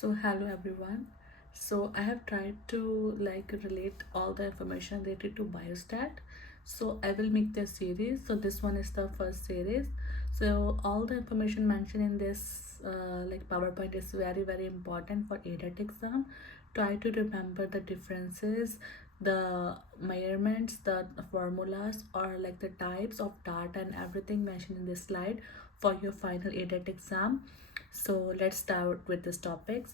So hello everyone. So I have tried to relate all the information related to biostat. So I will make this series. So this one is the first series. So all the information mentioned in this PowerPoint is very important for ADAT exam. Try to remember the differences, the measurements, the formulas, or like the types of data and everything mentioned in this slide for your final ADAT exam. So let's start with this topic.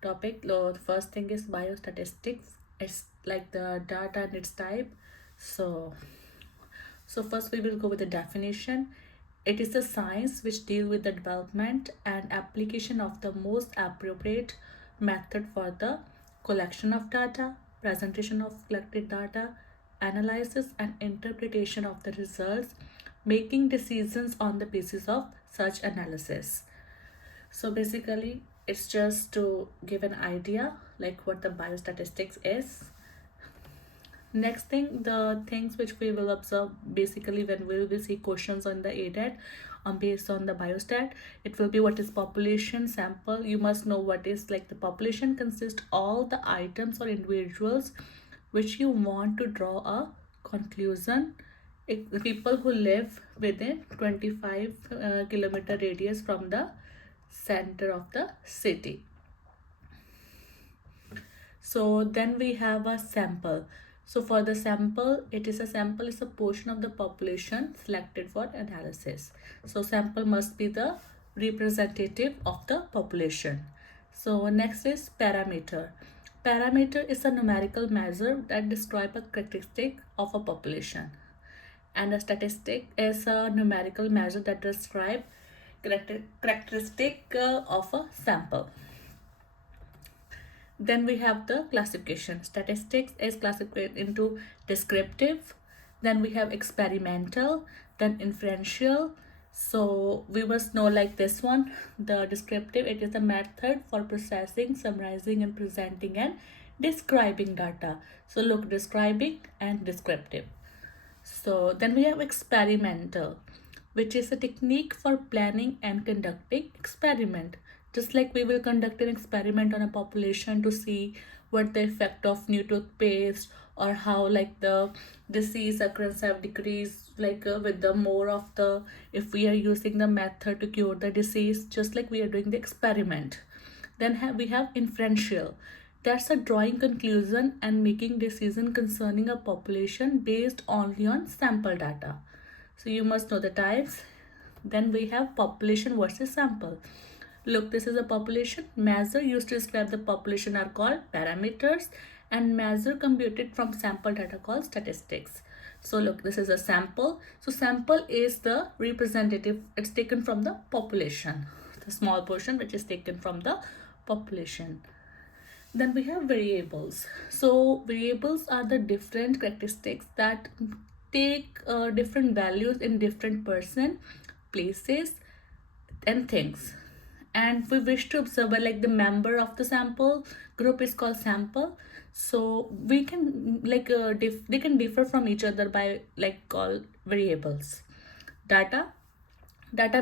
The first thing is biostatistics. It's like the data and its type. So first we will go with the definition. It is a science which deal with the development and application of the most appropriate method for the collection of data, presentation of collected data, analysis and interpretation of the results, making decisions on the basis of such analysis. So basically, it's just to give an idea like what the biostatistics is. Next thing, the things which we will observe basically when we will see questions on the ADAT based on the biostat, it will be what is population sample. You must know what is like the population consists all the items or individuals which you want to draw a conclusion. The people who live within 25 kilometer radius from the center of the city. So then we have a sample. So for the sample, a sample is a portion of the population selected for analysis. So sample must be the representative of the population. So next is parameter. Parameter is a numerical measure that describes a characteristic of a population. And a statistic is a numerical measure that describes characteristic of a sample. Then we have the classification. Statistics is classified into descriptive, then we have experimental, then inferential. So we must know like this one, the descriptive, it is a method for processing, summarizing and presenting and describing data. So look, describing and descriptive. So then we have experimental, which is a technique for planning and conducting experiment. Just like we will conduct an experiment on a population to see what the effect of new toothpaste or how like the disease occurrence have decreased with the more of the if we are using the method to cure the disease, just like we are doing the experiment. Then we have inferential. That's a drawing conclusion and making decision concerning a population based only on sample data. So you must know the types. Then we have population versus sample. Look, this is a population. Measure used to describe the population are called parameters and measure computed from sample data called statistics. So look, this is a sample. So sample is the representative. It's taken from the population. The small portion which is taken from the population. Then we have variables. So variables are the different characteristics that take different values in different person, places and things. And we wish to observe like the member of the sample group is called sample. So we can they can differ from each other by called variables. Data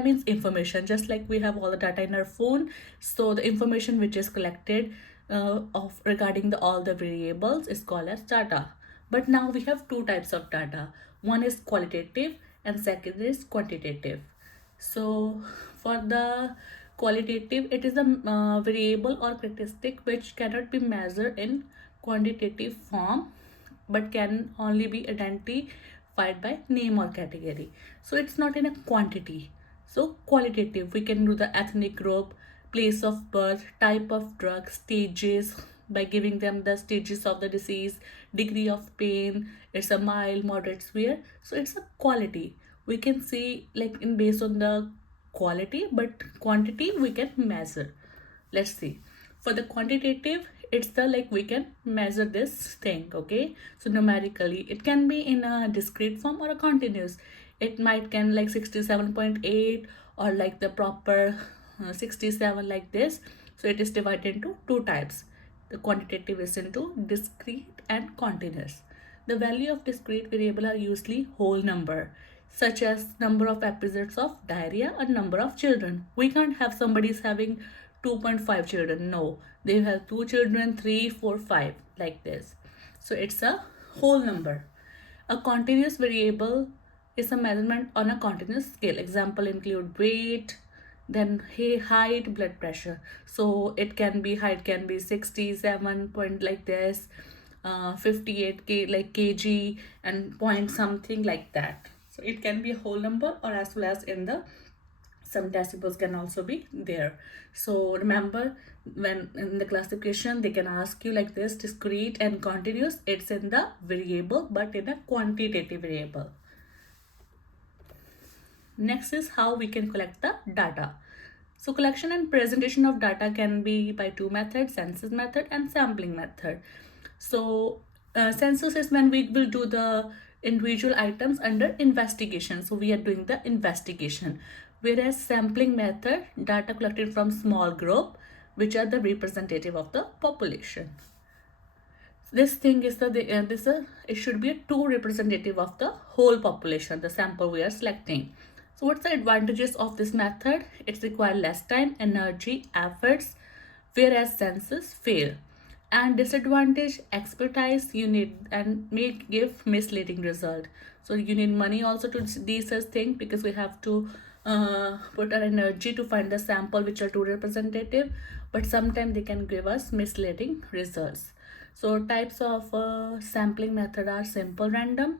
means information, just like we have all the data in our phone. So the information which is collected of regarding all the variables is called as data. But now we have two types of data. One is qualitative and second is quantitative. So for the qualitative, it is a variable or characteristic which cannot be measured in quantitative form but can only be identified by name or category. So it's not in a quantity. So qualitative, we can do the ethnic group, place of birth, type of drug, stages by giving them the stages of the disease, degree of pain, it's a mild, moderate, severe. So it's a quality. We can see like in based on the quality, but quantity we can measure. Let's see. For the quantitative, it's the we can measure this thing, okay? So numerically, it can be in a discrete form or a continuous. It might can 67.8 or like the proper 67 like this. So it is divided into two types. The quantitative is into discrete and continuous. The value of discrete variable are usually whole number, such as number of episodes of diarrhea or number of children. We can't have somebody is having 2.5 children. No, they have 2 children, 3, 4, 5, like this. So it's a whole number. A continuous variable is a measurement on a continuous scale. Example include weight, then height, blood pressure. So it can be, height can be 67 point like this, 58 k like kg, and point something like that. So it can be a whole number, or as well as in the some decibels can also be there. So remember, when in the classification they can ask you like this: discrete and continuous, it's in the variable but in a quantitative variable. Next is how we can collect the data. So collection and presentation of data can be by two methods: census method and sampling method. So census is when we will do the individual items under investigation. So we are doing the investigation. Whereas sampling method, data collected from small group, which are the representative of the population. This thing is it should be a true representative of the whole population, the sample we are selecting. So what's the advantages of this method? It requires less time, energy, efforts, whereas census fail. And disadvantage, expertise you need and may give misleading result. So you need money also to do such thing, because we have to put our energy to find the sample which are true representative, but sometimes they can give us misleading results. So types of sampling method are simple random,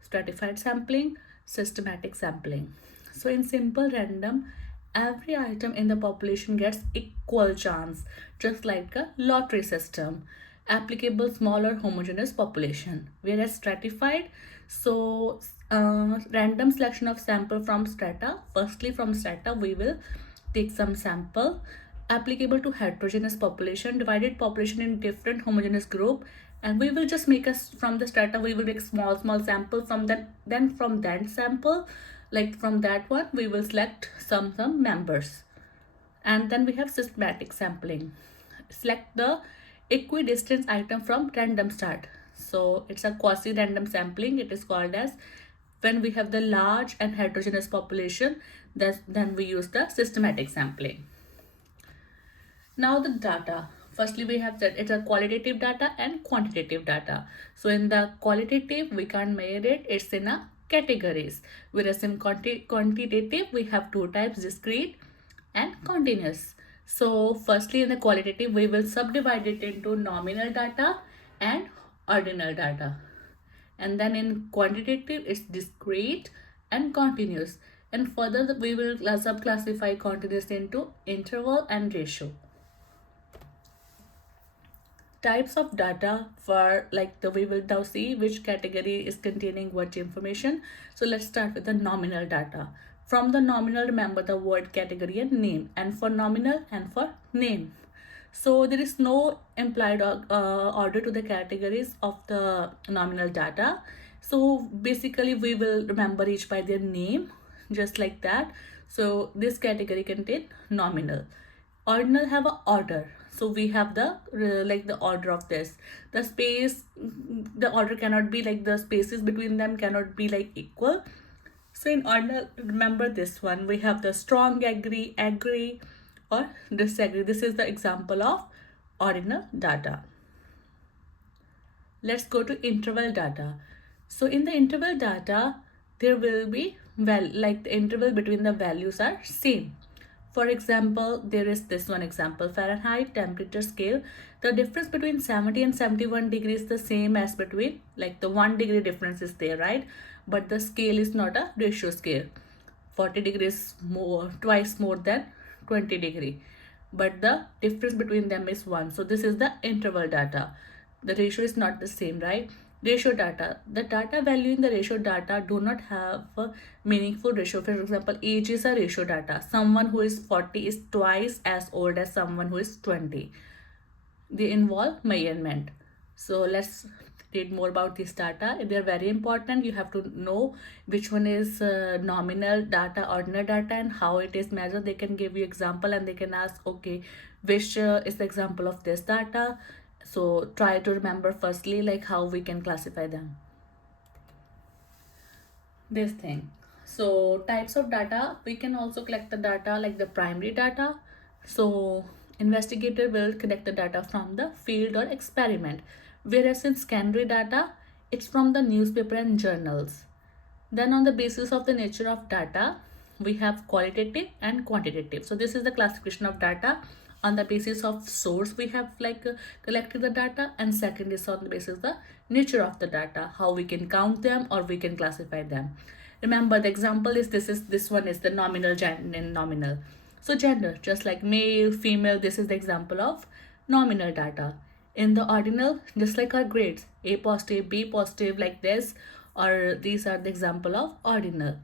stratified sampling, systematic sampling. So in simple random, every item in the population gets equal chance, just like a lottery system, applicable smaller homogeneous population. Whereas stratified, so random selection of sample from strata. Firstly, from strata we will take some sample, applicable to heterogeneous population, divided population in different homogeneous group, and we will just make us from the strata, we will make small sample from that. Then from that sample, like from that one, we will select some members. And then we have systematic sampling. Select the equidistant item from random start. So it's a quasi-random sampling. It is called as when we have the large and heterogeneous population, then we use the systematic sampling. Now the data. Firstly, we have that it's a qualitative data and quantitative data. So in the qualitative, we can't measure it. It's in a categories. Whereas in quantitative, we have two types: discrete and continuous. So firstly, in the qualitative, we will subdivide it into nominal data and ordinal data. And then in quantitative, it's discrete and continuous. And further, we will subclassify continuous into interval and ratio. Types of data for like we will now see which category is containing what information. So let's start with the nominal data. From the nominal, remember the word, category and name, and for nominal and for name. So there is no implied order to the categories of the nominal data. So basically we will remember each by their name, just like that. So this category contain nominal. Ordinal have a order. So we have the like the order of this. The space, the order cannot be like, the spaces between them cannot be like equal. So in ordinal, remember this one, we have the strong agree, or disagree. This is the example of ordinal data. Let's go to interval data. So in the interval data, there will be like the interval between the values are same. For example, there is this one example, Fahrenheit temperature scale. The difference between 70 and 71 degrees is the same as between, like the 1 degree difference is there, right? But the scale is not a ratio scale. 40 degrees more, twice more than 20 degree. But the difference between them is 1. So this is the interval data. The ratio is not the same, right? Ratio data. The data value in the ratio data do not have a meaningful ratio. For example, age is a ratio data. Someone who is 40 is twice as old as someone who is 20. They involve measurement. So let's read more about this data. They're very important. You have to know which one is nominal data, ordinal data, and how it is measured. They can give you example and they can ask, okay, which is the example of this data. So try to remember firstly like how we can classify them. This thing. So types of data, we can also collect the data like the primary data. So investigator will collect the data from the field or experiment, whereas in secondary data, it's from the newspaper and journals. Then on the basis of the nature of data, we have qualitative and quantitative. So this is the classification of data on the basis of source we have collected the data, and second is on the basis of the nature of the data, how we can count them or we can classify them. Remember the example is this one is the nominal, gender and nominal. So gender, just like male, female, this is the example of nominal data. In the ordinal, just like our grades, A positive, B positive, like this, or these are the example of ordinal.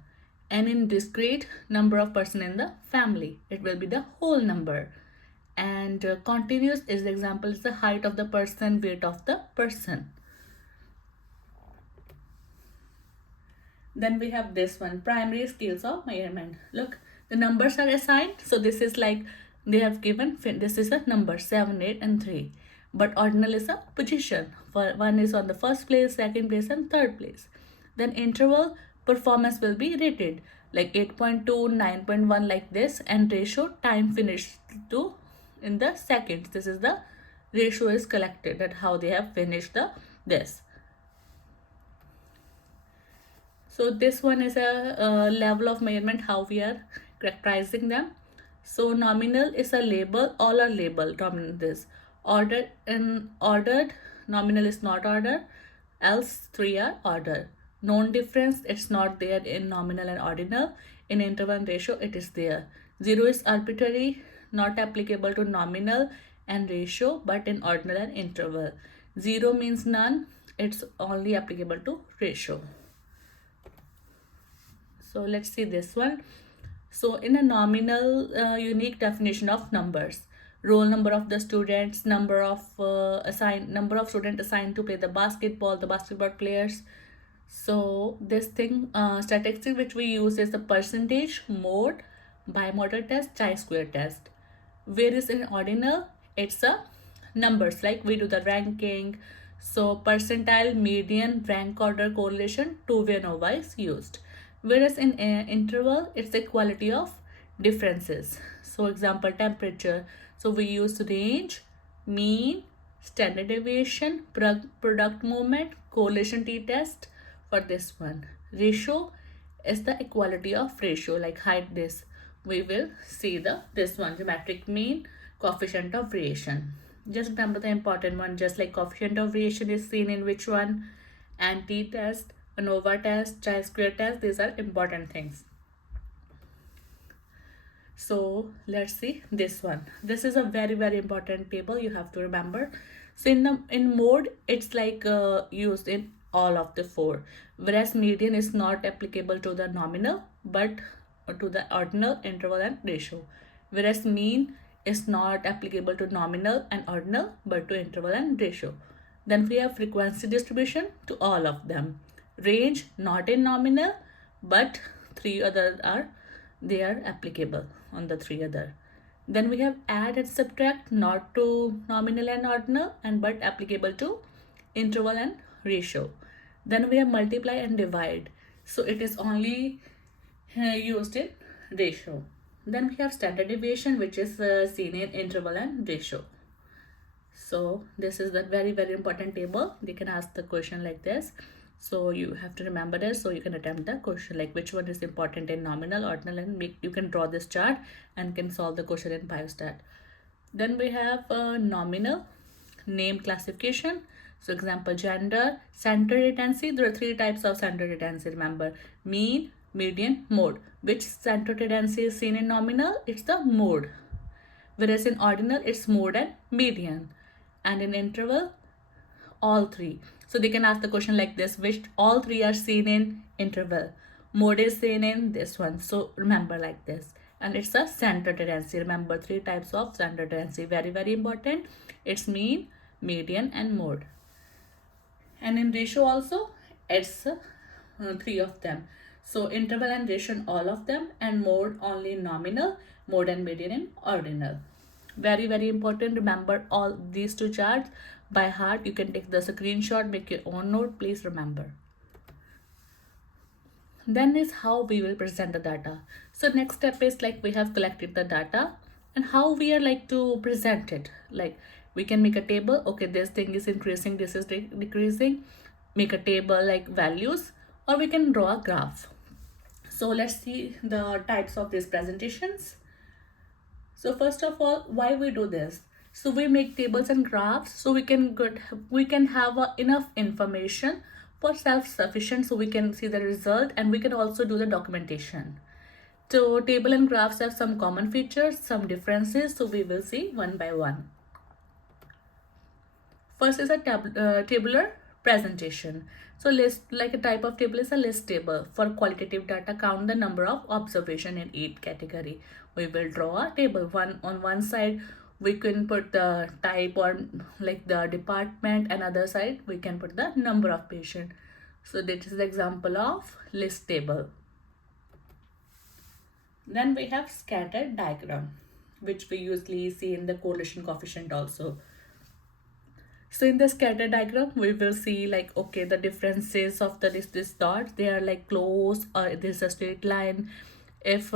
And in discrete, number of person in the family, it will be the whole number. And continuous is the example is the height of the person, weight of the person. Then we have this one, primary scales of measurement. Look, the numbers are assigned. So this is like they have given, this is a number 7, 8 and 3. But ordinal is a position. For one is on the first place, second place and third place. Then interval, performance will be rated like 8.2, 9.1 like this, and ratio, time finished to in the seconds. This is the ratio is collected, that how they have finished the this. So this one is a level of measurement, how we are characterizing them. So nominal is a label, all are labeled. Nominal this ordered and ordered, nominal is not ordered, else 3 are ordered. Known difference, it's not there in nominal and ordinal. In interval and ratio, it is there. 0 is arbitrary, not applicable to nominal and ratio, but in ordinal and interval. 0 means none, it's only applicable to ratio. So let's see this one. So in a nominal, unique definition of numbers, roll number of the students, number of students assigned to play the basketball players. So this thing, statistic which we use is the percentage, mode, bimodal test, chi-square test. Whereas in ordinal, it's a numbers, like we do the ranking. So percentile, median, rank order, correlation, two-way ANOVA is used. Whereas in interval, it's the quality of differences. So example, temperature. So we use range, mean, standard deviation, product movement, correlation t-test for this one. Ratio is the equality of ratio, like height this. We will see this one, geometric mean, coefficient of variation. Just remember the important one, just like coefficient of variation is seen in which one, and t-test, ANOVA test, chi-square test, these are important things. So let's see this one. This is a very important table you have to remember. So in mode, it's like used in all of the 4, whereas median is not applicable to the nominal but to the ordinal, interval and ratio, whereas mean is not applicable to nominal and ordinal but to interval and ratio. Then we have frequency distribution to all of them. Range not in nominal, but 3 other are applicable on the 3 other. Then we have add and subtract, not to nominal and ordinal and but applicable to interval and ratio. Then we have multiply and divide, so it is only used in ratio. Then we have standard deviation, which is seen in interval and ratio. So this is the very important table. They can ask the question like this. So you have to remember this, so you can attempt the question like which one is important in nominal, ordinal, and you can draw this chart and can solve the question in Biostat. Then we have nominal, name classification. So example, gender, center tendency. There are 3 types of center tendency. Remember, mean, median, mode. Which center tendency is seen in nominal? It's the mode. Whereas in ordinal, it's mode and median. And in interval, all 3. So they can ask the question like this, which all 3 are seen in interval. Mode is seen in this one. So remember like this. And it's a center tendency. Remember 3 types of center tendency. Very important. It's mean, median and mode. And in ratio also, it's 3 of them. So interval and ratio all of them, and mode only nominal, mode and median in ordinal. Very important. Remember all these 2 charts by heart. You can take the screenshot, make your own note. Please remember. Then is how we will present the data. So next step is like we have collected the data and how we are like to present it. Like we can make a table, okay, this thing is increasing, this is decreasing, make a table like values, or we can draw a graph. So let's see the types of these presentations. So first of all, why we do this? So we make tables and graphs so we can have enough information for self-sufficient, so we can see the result and we can also do the documentation. So table and graphs have some common features, some differences, so we will see one by one. First is a tabular presentation. So list, like a type of table is a list table. For qualitative data, count the number of observation in each category. We will draw a table. On one side we can put the type or like the department, and other side we can put the number of patient. So this is the example of list table. Then we have scatter diagram, which we usually see in the correlation coefficient also. So in the scatter diagram, we will see like, okay, the differences of this dots, they are like close, or there's a straight line. If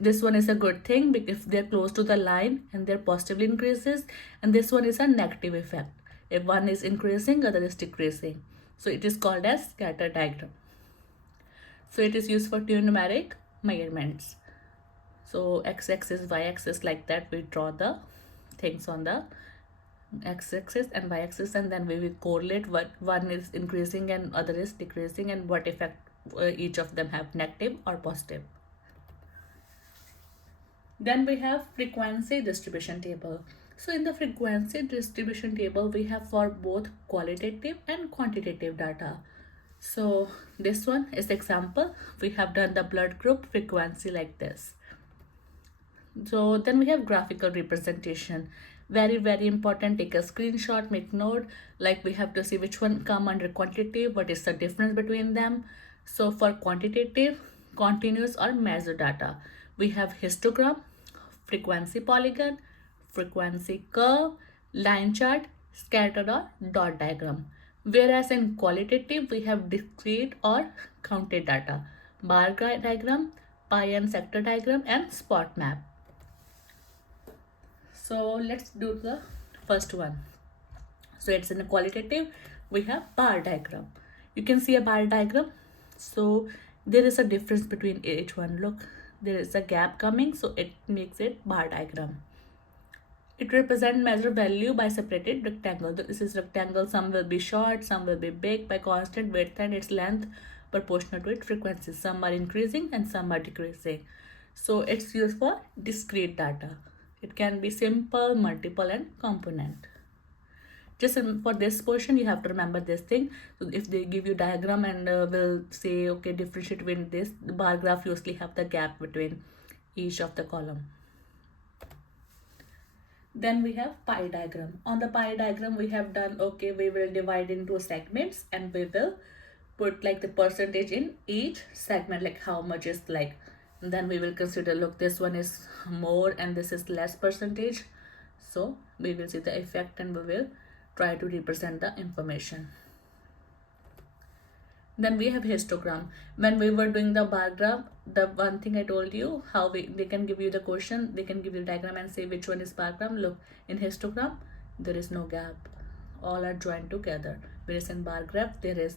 this one is a good thing, if they're close to the line and they're positively increases, and this one is a negative effect. If one is increasing, other is decreasing. So it is called as scatter diagram. So it is used for two numeric measurements. So x-axis, y-axis, like that, we draw the things on the x-axis and y-axis, and then we will correlate what one is increasing and other is decreasing, and what effect each of them have, negative or positive. Then we have frequency distribution table. So in the frequency distribution table, we have for both qualitative and quantitative data. So this one is example. We have done the blood group frequency like this. So then we have graphical representation. Very important. Take a screenshot, make note. Like we have to see which one come under quantitative, what is the difference between them. So for quantitative, continuous or measured data, we have histogram, frequency polygon, frequency curve, line chart, scattered or dot diagram. Whereas in qualitative, we have discrete or counted data, bar diagram, pie and sector diagram, and spot map. So let's do the first one. So it's in a qualitative, we have bar diagram. You can see a bar diagram. So there is a difference between each one. Look, there is a gap coming, so it makes it bar diagram. It represents measure value by separated rectangle. This is rectangle, some will be short, some will be big by constant width and its length proportional to its frequency. Some are increasing and some are decreasing. So it's used for discrete data. It can be simple, multiple, and component. Just for this portion, you have to remember this thing. So if they give you diagram and will say, okay, differentiate between this, the bar graph usually have the gap between each of the column. Then we have pie diagram. On the pie diagram, we have done, okay, we will divide into segments and we will put like the percentage in each segment, like how much is like. And then we will consider, look, this one is more and this is less percentage. So we will see the effect and we will try to represent the information. Then we have histogram. When we were doing the bar graph, the one thing I told you, how they can give you the question, they can give you the diagram and say which one is bar graph. Look, in histogram, there is no gap. All are joined together. Whereas in bar graph, there is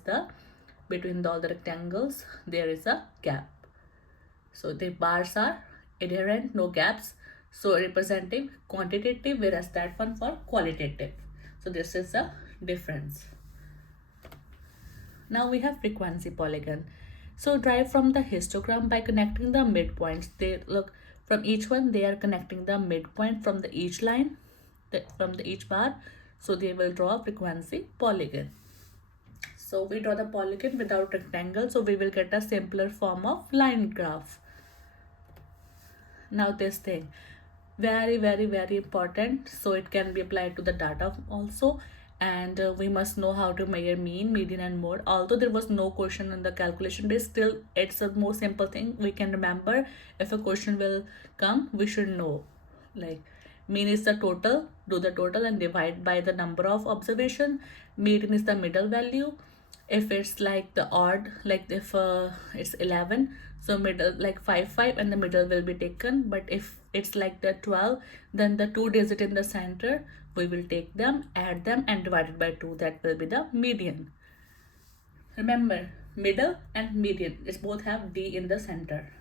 between all the rectangles, there is a gap. So the bars are adherent, no gaps. So representing quantitative, whereas that one for qualitative. So this is the difference. Now we have frequency polygon. So derive from the histogram by connecting the midpoints. They look from each one, they are connecting the midpoint from the each line, from the each bar. So they will draw a frequency polygon. So we draw the polygon without rectangle, so we will get a simpler form of line graph. Now this thing, very important. So it can be applied to the data also, and we must know how to measure mean, median, and mode. Although there was no question in the calculation base, still it's a more simple thing we can remember. If a question will come, we should know. Like mean is the total, do the total and divide by the number of observation. Median is the middle value. If it's like the odd, like if it's 11, so middle like 5 and the middle will be taken. But if it's like the 12, then the 2 digit in the center, we will take them, add them, and divide it by 2. That will be the median. Remember, middle and median, it's both have D in the center.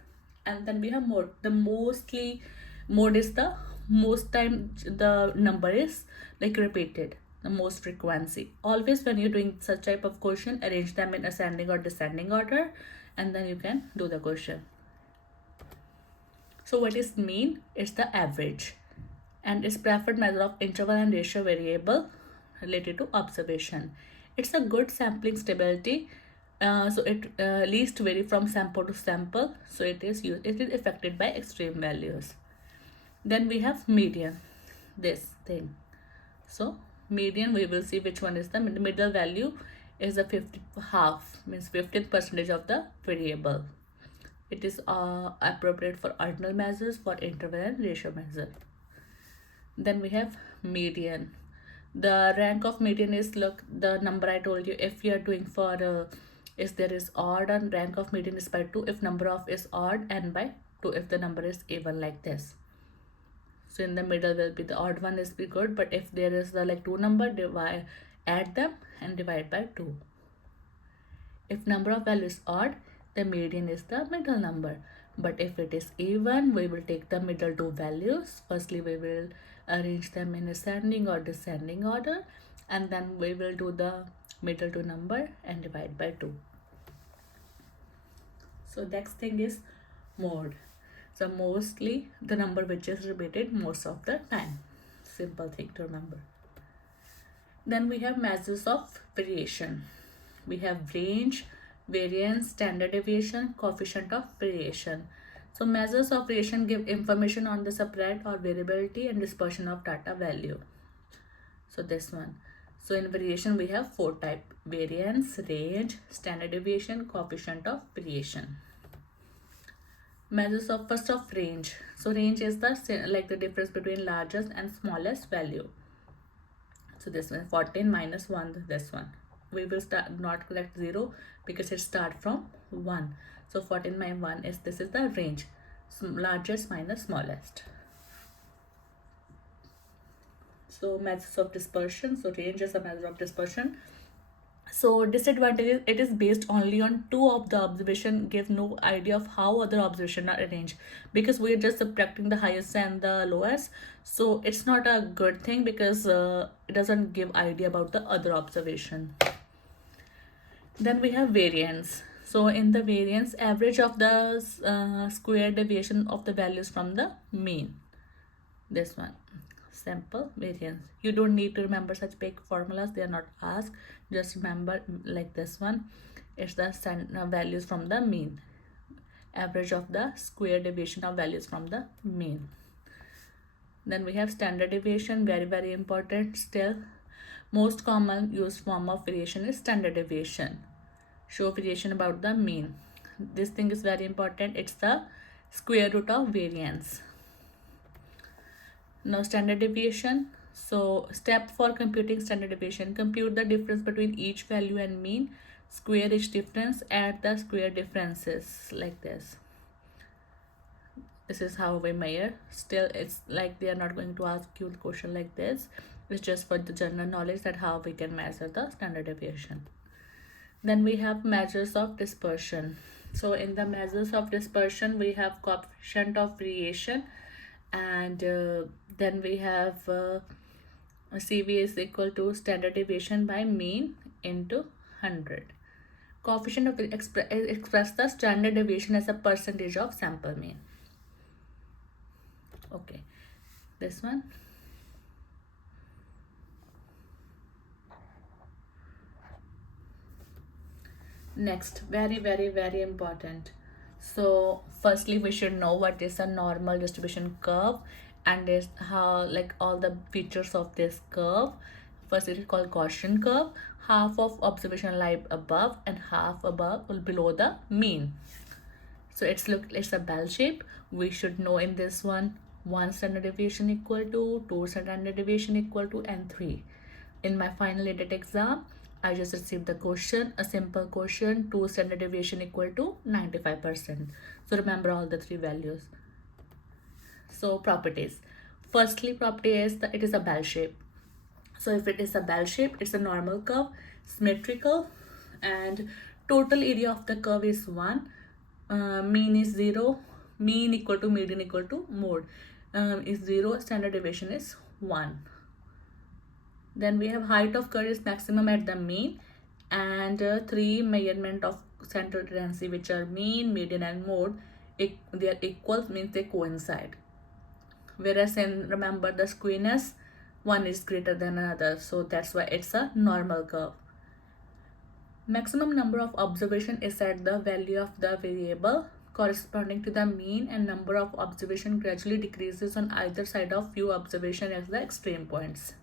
And then we have mode. The mostly mode is the most time the number is like repeated, the most frequency. Always when you're doing such type of question, arrange them in ascending or descending order, and then you can do the question. So what is mean? It's the average, and it's preferred measure of interval and ratio variable related to observation. It's a good sampling stability, so it least vary from sample to sample. So it is affected by extreme values. Then we have median, this thing. So median, we will see which one is the middle value is the 50 half, means 15th percentage of the variable. It is appropriate for ordinal measures, for interval and ratio measure. Then we have median. The rank of median is, look, the number I told you. If you are doing for if there is odd, and rank of median is by 2 if number of is odd, and by 2 if the number is even, like this. So in the middle will be the odd one is be good, but if there is the like 2 number, divide, add them and divide by 2. If number of values is odd, the median is the middle number. But if it is even, we will take the middle two values. Firstly, we will arrange them in ascending or descending order, and then we will do the middle two number and divide by 2. So next thing is mode. So mostly the number which is repeated most of the time. Simple thing to remember. Then we have measures of variation. We have range, variance, standard deviation, coefficient of variation. So measures of variation give information on the spread or variability and dispersion of data value. So this one. So in variation we have 4 type: variance, range, standard deviation, coefficient of variation. Measures of first of range. So range is the like the difference between largest and smallest value. So this one 14 minus 1, this one. We will start not collect 0 because it start from 1. So 14 minus 1 is, this is the range, largest minus smallest. So measures of dispersion. So range is a measure of dispersion. So disadvantages, it is based only on 2 of the observation, give no idea of how other observation are arranged, because we are just subtracting the highest and the lowest. So it's not a good thing because it doesn't give idea about the other observation. Then we have variance. So in the variance, average of the square deviation of the values from the mean. This one, simple variance. You don't need to remember such big formulas, they are not asked. Just remember like this one, it's the values from the mean, average of the square deviation of values from the mean. Then we have standard deviation, very important. Still, most common used form of variation is standard deviation. Show variation about the mean. This thing is very important, it's the square root of variance. Now standard deviation. So step for computing standard deviation: compute the difference between each value and mean, square each difference, add the square differences, like this. This is how we measure. Still, it's like they are not going to ask you the question like this. It's just for the general knowledge that how we can measure the standard deviation. Then we have measures of dispersion. So in the measures of dispersion, we have coefficient of variation, and then we have CV is equal to standard deviation by mean into 100. Coefficient of express the standard deviation as a percentage of sample mean. Okay, this one. Next, very important. So firstly, we should know what is a normal distribution curve, and is how, like, all the features of this curve. First, it is called Gaussian curve. Half of observation lie above and half above or below the mean. So it's a bell shape. We should know in this one, 1 standard deviation equal to, 2 standard deviation equal to, and 3. In my final ADAT exam, I just received the question, a simple question, 2 standard deviation equal to 95%. So remember all the three values. So properties. Firstly, property is that it is a bell shape. So if it is a bell shape, it's a normal curve, symmetrical, and total area of the curve is 1. Mean is 0. Mean equal to median equal to mode is 0. Standard deviation is 1. Then we have height of curve is maximum at the mean, and 3 measurement of central tendency, which are mean, median, and mode. They are equal, means they coincide. Whereas in, remember, the skewness, one is greater than another, so that's why it's a normal curve. Maximum number of observation is at the value of the variable corresponding to the mean, and number of observation gradually decreases on either side of few observation as the extreme points.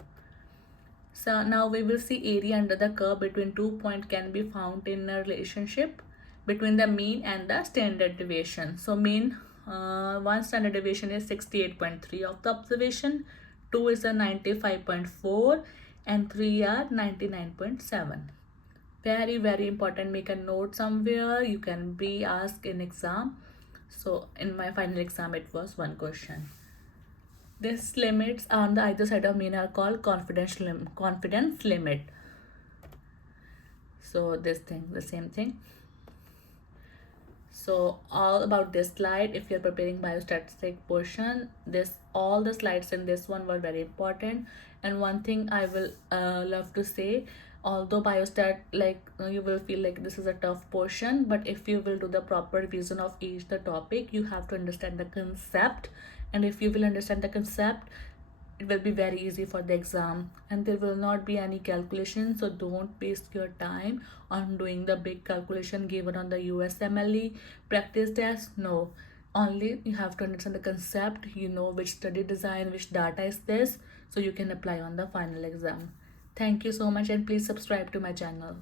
So now we will see area under the curve between 2 points can be found in a relationship between the mean and the standard deviation. So mean, one standard deviation is 68.3 of the observation, 2 is a 95.4, and 3 are 99.7. Very important. Make a note somewhere. You can be asked in exam. So in my final exam, it was one question. These limits on the either side of mean are called confidence limit. So this thing, the same thing. So all about this slide, if you're preparing biostatistic portion, all the slides in this one were very important. And one thing I will love to say, although biostat, you will feel like this is a tough portion, but if you will do the proper revision of each the topic, you have to understand the concept. And if you will understand the concept, it will be very easy for the exam, and there will not be any calculation. So don't waste your time on doing the big calculation given on the USMLE practice test. No, only you have to understand the concept, you know which study design, which data is this, so you can apply on the final exam. Thank you so much, and please subscribe to my channel.